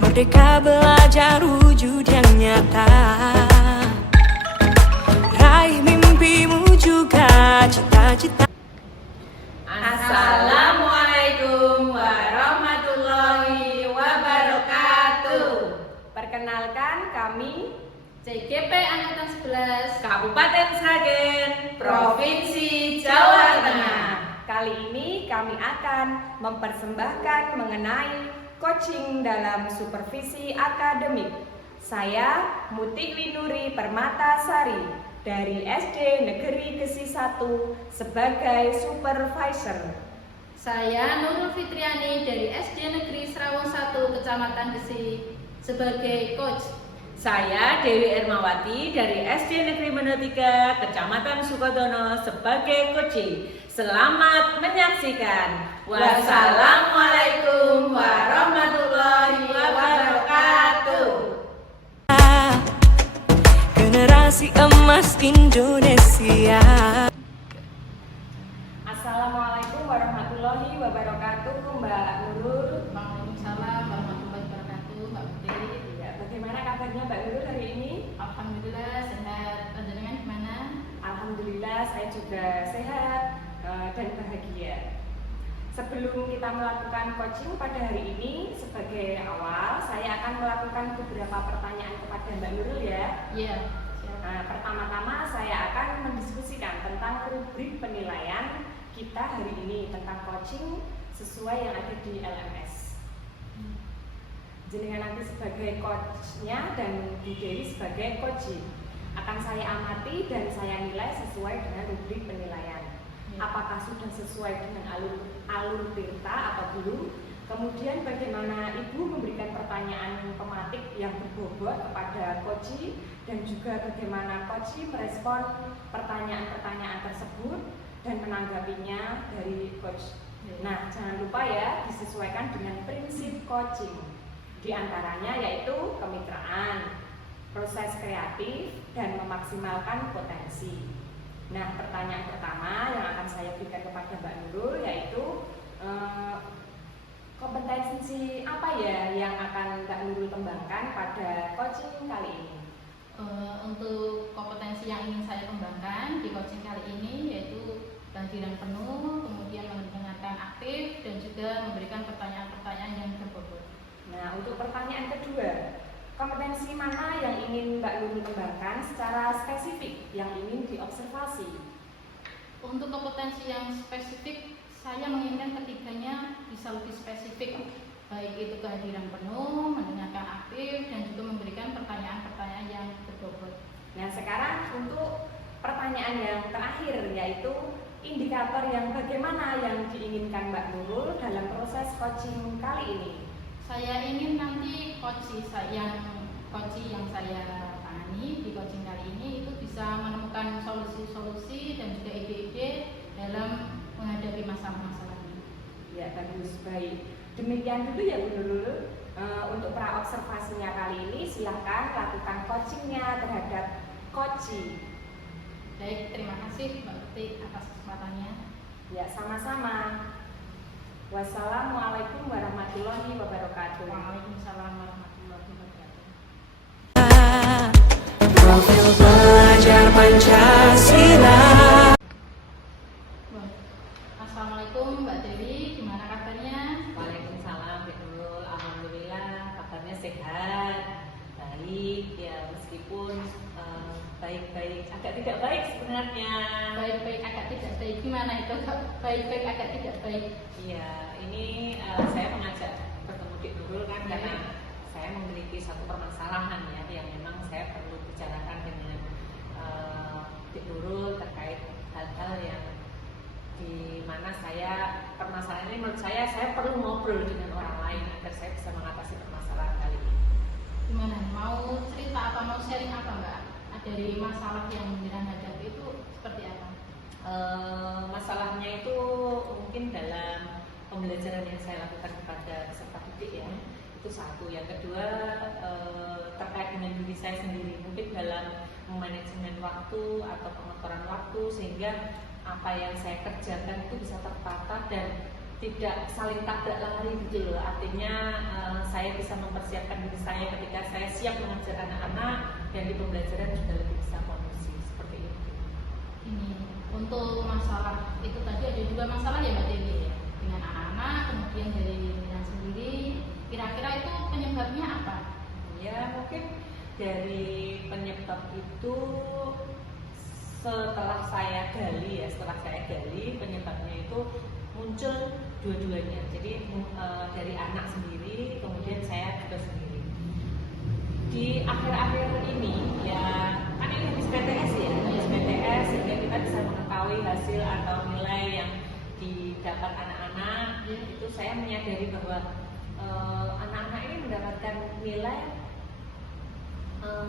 Merdeka belajar wujud yang nyata. Raih mimpimu juga cita-cita. Assalamualaikum warahmatullahi wabarakatuh. Perkenalkan kami CGP Angkatan 11 Kabupaten Sragen, Provinsi Jawa Tengah. Kali ini kami akan mempersembahkan mengenai coaching dalam supervisi akademik. Saya Muti Winuri Permatasari dari SD Negeri Gesi 1 sebagai supervisor. Saya Nurul Fitriani dari SD Negeri Serawung 1 Kecamatan Gesi sebagai coach. Saya Dewi Ermawati dari SD Negeri Mendo 3 Kecamatan Sukodono sebagai coach. Selamat menyaksikan. Wassalamualaikum warahmatullahi wabarakatuh. Generasi emas Indonesia. Assalamualaikum warahmatullahi wabarakatuh, Mbak Nurul. Waalaikumsalam warahmatullahi wabarakatuh, Mbak Putri. Ya, bagaimana kabarnya Mbak Nurul hari ini? Alhamdulillah sehat. Panjenengan gimana? Alhamdulillah saya juga sehat dan bahagia. Sebelum kita melakukan coaching pada hari ini, sebagai awal saya akan melakukan beberapa pertanyaan kepada Mbak Nurul ya. Iya. Nah, pertama-tama saya akan mendiskusikan tentang rubrik penilaian kita hari ini tentang coaching sesuai yang ada di LMS. Jenengan nanti sebagai coachnya dan Bu Dewi sebagai coaching. Akan saya amati dan saya nilai sesuai dengan rubrik penilaian. Apakah sudah sesuai dengan alur Tirta atau belum? Kemudian bagaimana Ibu memberikan pertanyaan pematik yang berbobot kepada coach dan juga bagaimana coach merespon pertanyaan-pertanyaan tersebut dan menanggapinya dari coach. Nah, jangan lupa ya disesuaikan dengan prinsip coaching. Di antaranya yaitu kemitraan, proses kreatif, dan memaksimalkan potensi. Nah, pertanyaan pertama yang akan saya berikan kepada Mbak Nurul yaitu kompetensi apa ya yang akan Mbak Nurul kembangkan pada coaching kali ini? Untuk kompetensi yang ingin saya kembangkan di coaching kali ini yaitu kehadiran penuh, kemudian mendengarkan aktif, dan juga memberikan pertanyaan-pertanyaan yang berbobot. Nah, untuk pertanyaan kedua, kompetensi mana yang ingin Mbak Nurul kembangkan secara spesifik yang ingin diobservasi? Untuk kompetensi yang spesifik, saya menginginkan ketiganya bisa lebih spesifik, baik itu kehadiran penuh, mendengarkan aktif, dan juga memberikan pertanyaan-pertanyaan yang berbobot. Nah, sekarang untuk pertanyaan yang terakhir yaitu indikator yang bagaimana yang diinginkan Mbak Nurul dalam proses coaching kali ini? Saya ingin nanti coach yang saya tangani di coaching kali ini itu bisa menemukan solusi-solusi dan juga ide-ide dalam menghadapi masalah-masalah ini. Ya, bagus, baik. Demikian dulu ya Bu Nurul. Untuk pra-observasinya kali ini silahkan lakukan coachingnya terhadap coaching. Baik, terima kasih Mbak Putri atas kesempatannya. Ya, sama-sama. Wassalamualaikum warahmatullahi wabarakatuh. Waalaikumsalam warahmatullahi wabarakatuh. Profil pelajar Pancasila. Assalamualaikum Mbak Dewi, gimana kabarnya? Waalaikumsalam, Nurul. Alhamdulillah kabarnya sehat, baik ya, meskipun baik-baik, agak tidak baik sebenarnya. Baik-baik agak tidak baik, gimana itu? Baik-baik agak tidak baik. Iya, ini saya mengajak bertemu Dik Nurul kan karena saya memiliki satu permasalahan ya yang memang saya perlu bicarakan dengan Dik Nurul terkait hal-hal yang di mana permasalahan ini menurut saya perlu ngobrol dengan orang lain agar saya bisa mengatasi permasalahan kali ini. Gimana? Mau cerita apa? Mau sharing apa Mbak? Dari masalah yang jenengan hadapi itu seperti apa? Masalahnya itu mungkin dalam pembelajaran yang saya lakukan kepada peserta didik ya, itu satu. Yang kedua terkait dengan diri saya sendiri, mungkin dalam manajemen waktu atau pengaturan waktu sehingga apa yang saya kerjakan itu bisa tertata dan tidak saling tabrak lari gitu loh. Artinya saya bisa mempersiapkan diri saya ketika saya siap mengajar anak-anak dan di pembelajaran juga lebih bisa kondusif seperti itu. Ini untuk masalah itu tadi ada juga masalah ya Mbak Dewi ya, dengan anak-anak, kemudian dari dirinya sendiri. Kira-kira itu penyebabnya apa? Ya mungkin dari penyebab itu setelah saya gali penyebabnya itu muncul dua-duanya. Jadi dari anak sendiri, kemudian saya juga sendiri. Di akhir-akhir ini ya kan ini habis PTS ya, habis PTS sehingga kita bisa mengetahui hasil atau nilai yang didapat anak-anak. Itu saya menyadari bahwa anak-anak ini mendapatkan nilai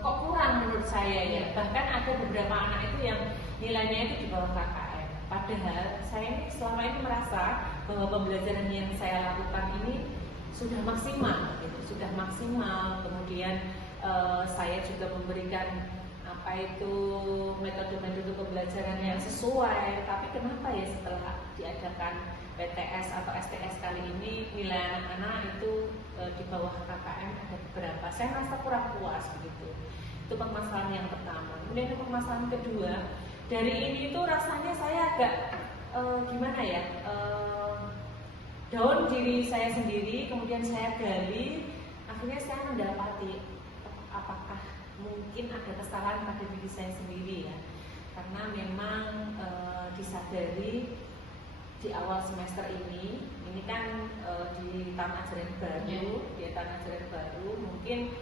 kok kurang menurut saya ya. Bahkan ada beberapa anak itu yang nilainya itu di bawah KKM. Padahal saya ini selama ini merasa bahwa pembelajaran yang saya lakukan ini sudah maksimal, gitu. Sudah maksimal. Kemudian saya juga memberikan metode-metode pembelajaran yang sesuai. Tapi kenapa ya setelah diadakan PTS atau STS kali ini nilai anak-anak itu di bawah KKM ada beberapa. Saya merasa kurang puas begitu. Itu permasalahan yang pertama. Kemudian permasalahan kedua, dari ini itu rasanya saya agak gimana ya? Down diri saya sendiri, kemudian saya gali, akhirnya saya mendapati apakah mungkin ada kesalahan pada diri saya sendiri ya. Karena memang disadari di awal semester ini kan di tahun ajaran baru, mungkin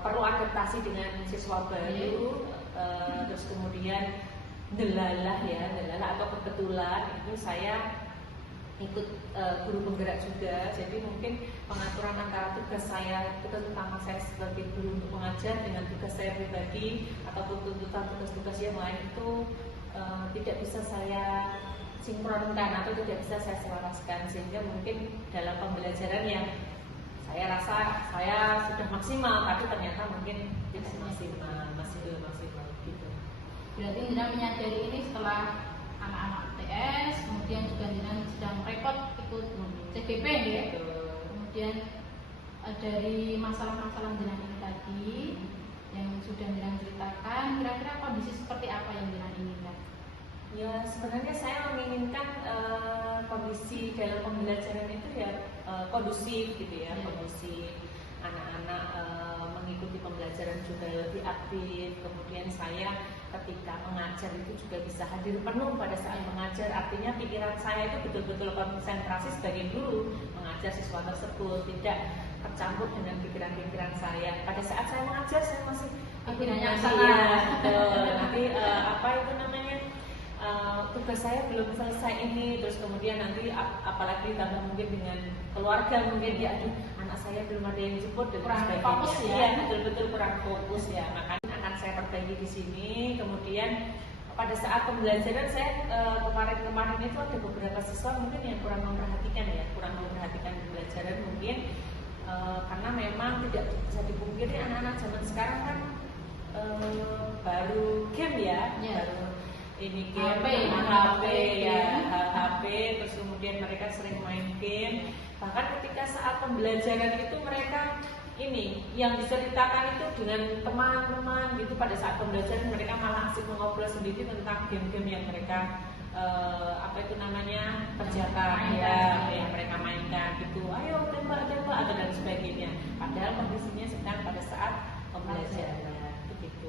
perlu adaptasi dengan siswa baru, terus kemudian delalah atau kebetulan itu saya ikut guru penggerak juga, jadi mungkin pengaturan antara tugas saya, terutama saya sebagai guru untuk mengajar dengan tugas saya pribadi ataupun tuntutan tugas-tugas yang lain itu tidak bisa saya sinkronkan atau tidak bisa saya selaraskan, sehingga mungkin dalam pembelajaran yang saya rasa saya sudah maksimal tapi ternyata mungkin tidak maksimal, masih belum maksimal gitu. Berarti Nina menyadari ini setelah anak-anak TS, kemudian juga Nina sedang repot ikut CGP ya. Kemudian dari masalah-masalah Nina ini tadi yang sudah Nina ceritakan, kira-kira kondisi seperti apa yang Nina inginkan? Ya sebenarnya saya menginginkan kondisi dalam pembelajaran itu ya kondusif gitu ya, kondusif, anak-anak mengikuti pembelajaran juga lebih aktif. Kemudian saya ketika mengajar itu juga bisa hadir penuh pada saat mengajar, artinya pikiran saya itu betul-betul konsentrasi sebagai guru mengajar siswa tersebut, tidak tercampur dengan pikiran-pikiran saya. Pada saat saya mengajar saya masih pikirannya nanti apa itu namanya, tugas saya belum selesai ini, terus kemudian nanti apalagi tambah mungkin dengan keluarga, mungkin ya aduh anak saya belum ada yang jemput dan kurang sebagainya. fokus ya, betul-betul kurang fokus ya, makanya akan saya perbaiki di sini. Kemudian pada saat pembelajaran saya kemarin itu ada beberapa siswa mungkin yang kurang memperhatikan pembelajaran mungkin karena memang tidak bisa dipungkiri anak-anak zaman sekarang kan baru game ya. Baru ini game, HP, terus kemudian mereka sering main game. Bahkan ketika saat pembelajaran itu mereka ini yang diceritakan itu dengan teman-teman gitu, pada saat pembelajaran mereka malah asik mengobrol sendiri tentang game-game yang mereka kerjakan yang mereka mainkan gitu. Ayo tembak atau dan sebagainya. Padahal kondisinya sedang pada saat pembelajaran begitu.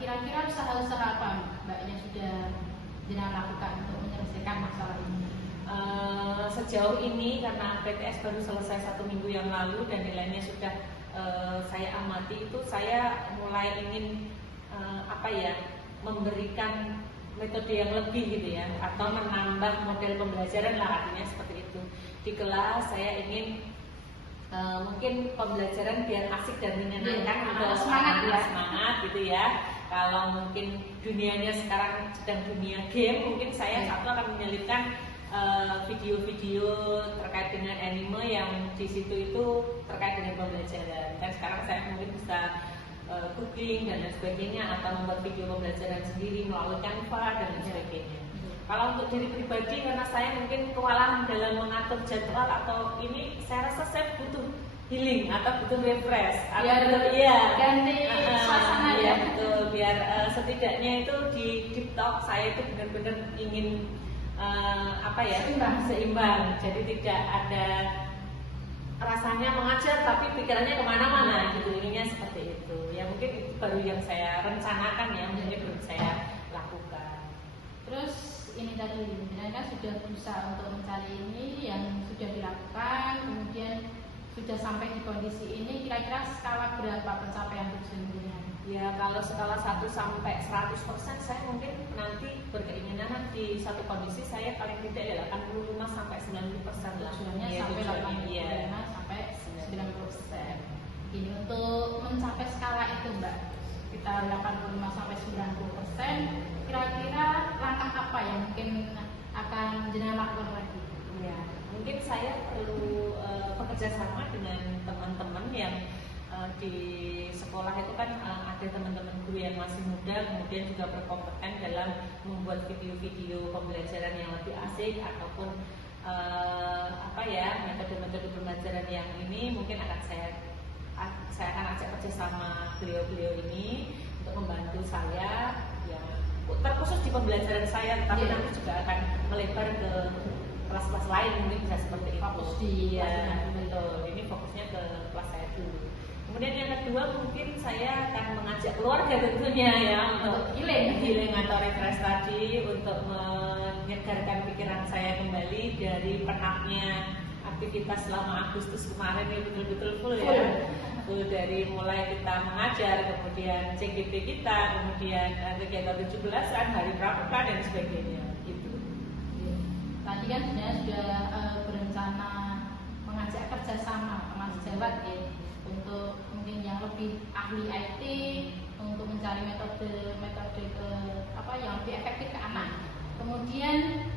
Kira-kira usaha-usaha apa Mbak yang sudah Nina lakukan untuk menyelesaikan masalah ini? Sejauh ini karena PTS baru selesai 1 minggu yang lalu dan nilainya sudah saya amati, itu saya mulai ingin memberikan metode yang lebih gitu ya, atau menambah model pembelajaran lah, artinya seperti itu. Di kelas saya ingin mungkin pembelajaran biar asik dan menyenangkan, semangat gitu ya. Kalau mungkin dunianya sekarang sedang dunia game, mungkin saya satu akan menyelipkan video-video terkait dengan anime yang di situ itu terkait dengan pembelajaran. Dan sekarang saya mungkin bisa cooking dan lain sebagainya, atau membuat video pembelajaran sendiri melalui Canva dan lain sebagainya. Kalau untuk diri pribadi, karena saya mungkin kewalahan dalam mengatur jadwal atau ini, saya rasa saya butuh healing atau butuh refresh. Biar ganti suasana ya. Betul, biar setidaknya itu di deep talk saya itu benar-benar ingin seimbang. Jadi tidak ada rasanya mengajar tapi pikirannya kemana-mana gitu, ininya seperti itu. Ya mungkin itu baru yang saya rencanakan ya, mungkin belum saya lakukan. Terus ini tadi kan sudah berusaha untuk mencari ini yang sudah dilakukan, kemudian sudah sampai di kondisi ini, kira-kira skala berapa pencapaian tujuannya? Ya kalau skala 1 sampai 100% saya mungkin nanti berkeinginan di satu kondisi saya paling tidak ya 85 sampai 90% lah. Tujuannya Ya, sampai 85 iya. sampai 90%. Ini untuk mencapai skala itu Mbak, kita 85 sampai 90%, kira-kira langkah apa yang mungkin akan jenengan lakukan lagi? Ya, mungkin saya perlu bekerja sama dengan teman-teman yang di sekolah itu kan ada teman-teman guru yang masih muda, kemudian juga berkompeten dalam membuat video-video pembelajaran yang lebih asik ataupun metode-metode pembelajaran yang ini mungkin akan saya akan ajak kerjasama beliau-beliau ini untuk membantu saya ya terkhusus di pembelajaran saya, tapi nanti juga akan melebar ke kelas-kelas lain mungkin bisa seperti itu. Fokus di betul. Ini fokusnya ke kelas saya dulu. Kemudian yang kedua mungkin saya akan mengajak keluarga tentunya ya untuk healing atau refresh tadi, untuk menyegarkan pikiran saya kembali dari penatnya aktivitas selama Agustus kemarin ini betul-betul full ya. Full dari mulai kita mengajar, kemudian CGP kita, kemudian kegiatan 17-an, hari pramuka dan sebagainya gitu. Tadi kan sebenarnya sudah berencana mengajak kerjasama Mas Jawad ya, untuk mungkin yang lebih ahli IT untuk mencari metode ke yang lebih efektif ke anak. Kemudian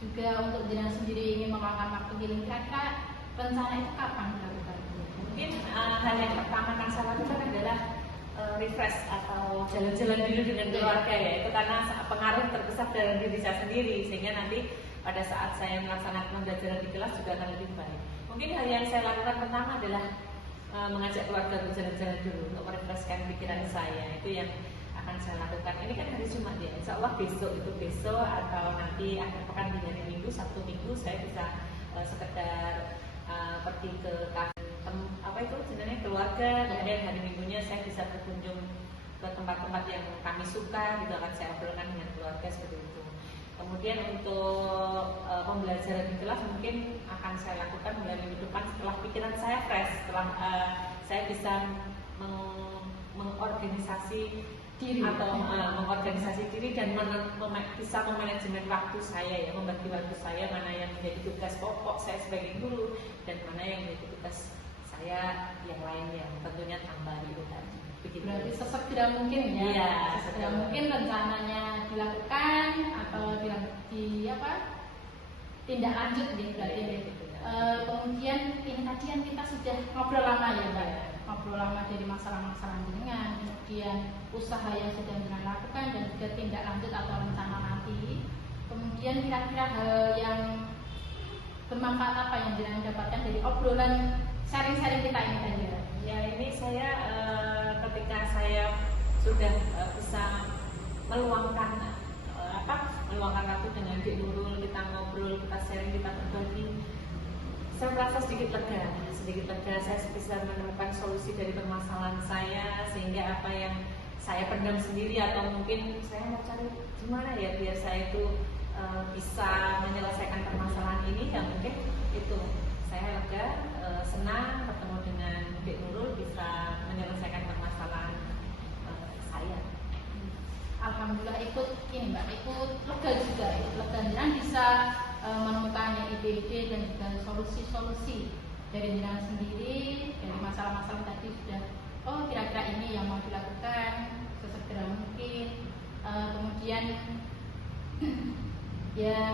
juga untuk jenengan sendiri ingin meluangkan waktu healing, kira-kira rencana itu kapan dilakukan? Mungkin hal yang pertama akan saya lakukan adalah refresh atau jalan-jalan dulu dengan keluarga ya, itu karena pengaruh terbesar dari diri saya sendiri, sehingga nanti pada saat saya melaksanakan pembelajaran di kelas juga akan lebih baik. Mungkin hal yang saya lakukan pertama adalah mengajak keluarga berjalan-jalan dulu untuk merefreshkan pikiran saya, itu yang akan saya lakukan. Ini kan hari Jumat ya, insya Allah besok atau nanti akhir pekan di hari Minggu, Sabtu Minggu saya bisa sekedar pergi ke sebenarnya keluarga, kemudian hari Minggunya saya bisa berkunjung ke tempat-tempat yang kami suka, gitu akan saya obrolkan dengan keluarga seperti itu. Kemudian untuk pembelajaran di kelas mungkin akan saya lakukan bulan minggu depan setelah pikiran saya fresh, setelah saya bisa mengorganisasi diri atau mengorganisasi diri dan bisa memanajemen waktu saya ya, membagi waktu saya mana yang menjadi tugas pokok saya sebagai guru dan mana yang menjadi tugas saya yang lainnya, tentunya tambah itu tadi. Begitu. Berarti sesegera mungkin ya, iya, sesegera mungkin rencananya dilakukan atau tindak lanjut gitu berarti. Kemudian ini tadi yang kita sudah ngobrol lama ya Mbak, ngobrol lama dari masalah-masalah dengan, kemudian usaha yang sudah dengan lakukan dan juga tindak lanjut atau rencana nanti. Kemudian kira-kira hal yang bermanfaat apa yang jenengan dapatkan dari obrolan sharing-sharing kita ini tadi? Ya ini saya ketika saya sudah bisa meluangkan waktu dengan Dik Nurul, kita ngobrol, kita sharing, kita berbagi, saya merasa sedikit lega, saya bisa menemukan solusi dari permasalahan saya, sehingga apa yang saya pendam sendiri atau mungkin saya mau cari gimana ya biar saya itu bisa menyelesaikan permasalahan ini, ya mungkin itu saya lega, senang bertemu dengan Dik Nurul bisa menyelesaikan permasalahan saya. Alhamdulillah ikut lega juga, dan bisa menemukan ide-ide dan juga solusi-solusi dari jenengan sendiri dari masalah-masalah tadi sudah kira-kira ini yang mau dilakukan sesegera mungkin. Kemudian yang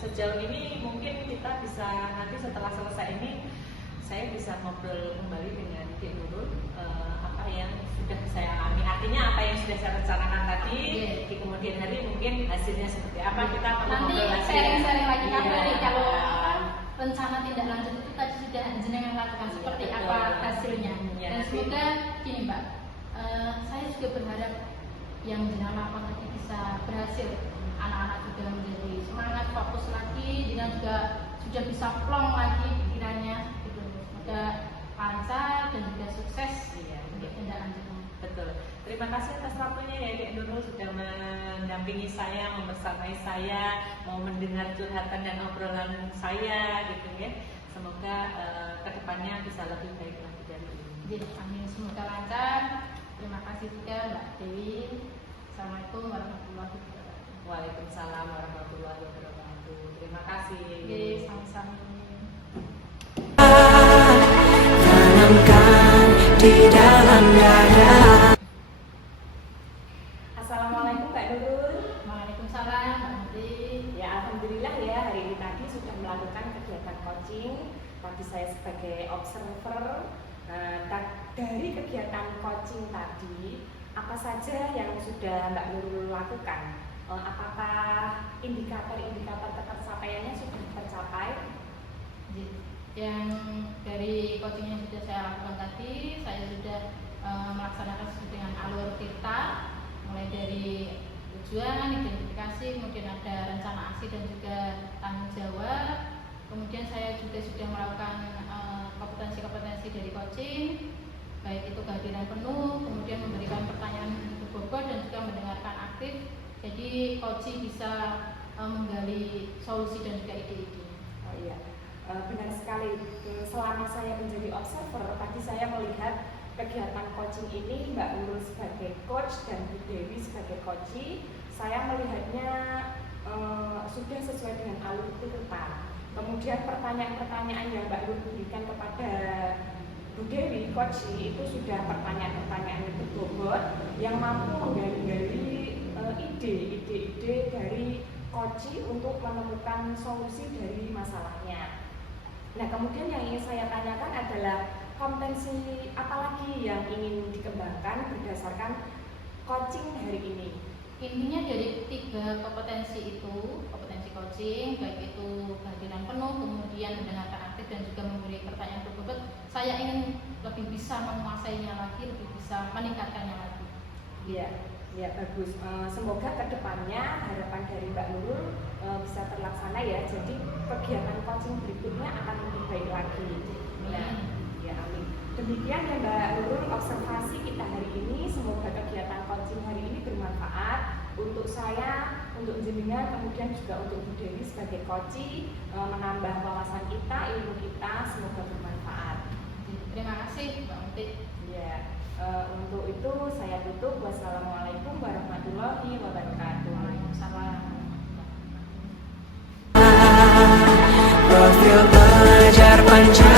sejauh ini mungkin kita bisa nanti setelah selesai ini saya bisa ngobrol kembali dengan Dik Nurul yang sudah saya alami. Artinya apa yang sudah saya rencanakan tadi Iya. di kemudian hari mungkin hasilnya seperti apa kita perlu Nanti ngobrol lagi. sharing-sharing lagi kan Iya. dari kalau apa, rencana tindak lanjut itu tadi sudah jenengan lakukan seperti Betul. apa hasilnya. Ya, Dan nanti. semoga gini Mbak, saya juga berharap yang jenengan lakukan tadi bisa berhasil. Anak-anak juga menjadi semangat, fokus lagi, jenengan juga sudah bisa plong lagi pikirannya gitu. Semoga lancar dan juga sukses Iya. untuk tindak lanjutnya. Betul. Terima kasih atas waktunya ya Dek Nurul sudah mendampingi saya, membersamai saya, mau mendengar curhatan dan obrolan saya gitu ya. Semoga kedepannya bisa lebih baik lagi dari ini. Jadi amin, semoga lancar. Terima kasih juga Mbak Dewi. Assalamualaikum warahmatullahi wabarakatuh. Waalaikumsalam warahmatullahi wabarakatuh. Terima kasih. Oke, sama-sama. Tanamkan di dalam dada. Assalamualaikum Kak Nurul. Waalaikumsalam Mbak Nanti. Ya alhamdulillah ya hari ini tadi sudah melakukan kegiatan coaching. Tadi saya sebagai observer. Dari kegiatan coaching tadi, apa saja yang sudah Mbak Nurul lakukan? Apakah indikator-indikator ketercapaiannya sudah tercapai? Yang dari coaching yang sudah saya lakukan tadi, saya sudah melaksanakan sesuai dengan alur kita, mulai dari tujuan, identifikasi, kemudian ada rencana aksi dan juga tanggung jawab. Kemudian saya juga sudah melakukan kompetensi-kompetensi dari coaching, baik itu kehadiran penuh, kemudian memberikan pertanyaan berbobot dan juga mendengarkan aktif. Jadi coaching bisa menggali solusi dan juga ide-ide. Oh iya, benar sekali. Selama saya menjadi observer, tadi saya melihat kegiatan coaching ini Mbak Nurul sebagai coach dan Bu Dewi sebagai coachee, saya melihatnya sudah sesuai dengan alur kita. Kemudian pertanyaan-pertanyaan yang Mbak Nurul berikan kepada Bu Dewi, coachee, itu sudah pertanyaan-pertanyaan yang berbobot yang mampu menggali-gali ide-ide dari coachee untuk menemukan solusi dari masalahnya. Nah, kemudian yang ingin saya tanyakan adalah kompetensi apa lagi yang ingin dikembangkan berdasarkan coaching hari ini? Intinya dari 3 kompetensi itu, kompetensi coaching, baik itu kehadiran penuh, kemudian mendengarkan aktif dan juga memberi pertanyaan berbobot, saya ingin lebih bisa menguasainya lagi, lebih bisa meningkatkannya lagi. Ya, ya bagus. Semoga kedepannya harapan dari Mbak Nurul bisa terlaksana ya. Jadi kegiatan coaching berikutnya akan lebih baik lagi. Nah, ya amin. Demikian ya Mbak Nurul observasi kita hari ini. Semoga kegiatan coaching hari ini bermanfaat untuk saya, untuk jenengan, kemudian juga untuk Bu Dewi sebagai coachee, menambah wawasan kita, ilmu kita. Semoga bermanfaat. Terima kasih Mbak Unti. Ya. Untuk itu saya tutup. Wassalamualaikum warahmatullahi wabarakatuh. Waalaikumsalam. Profil pelajar Pancasila.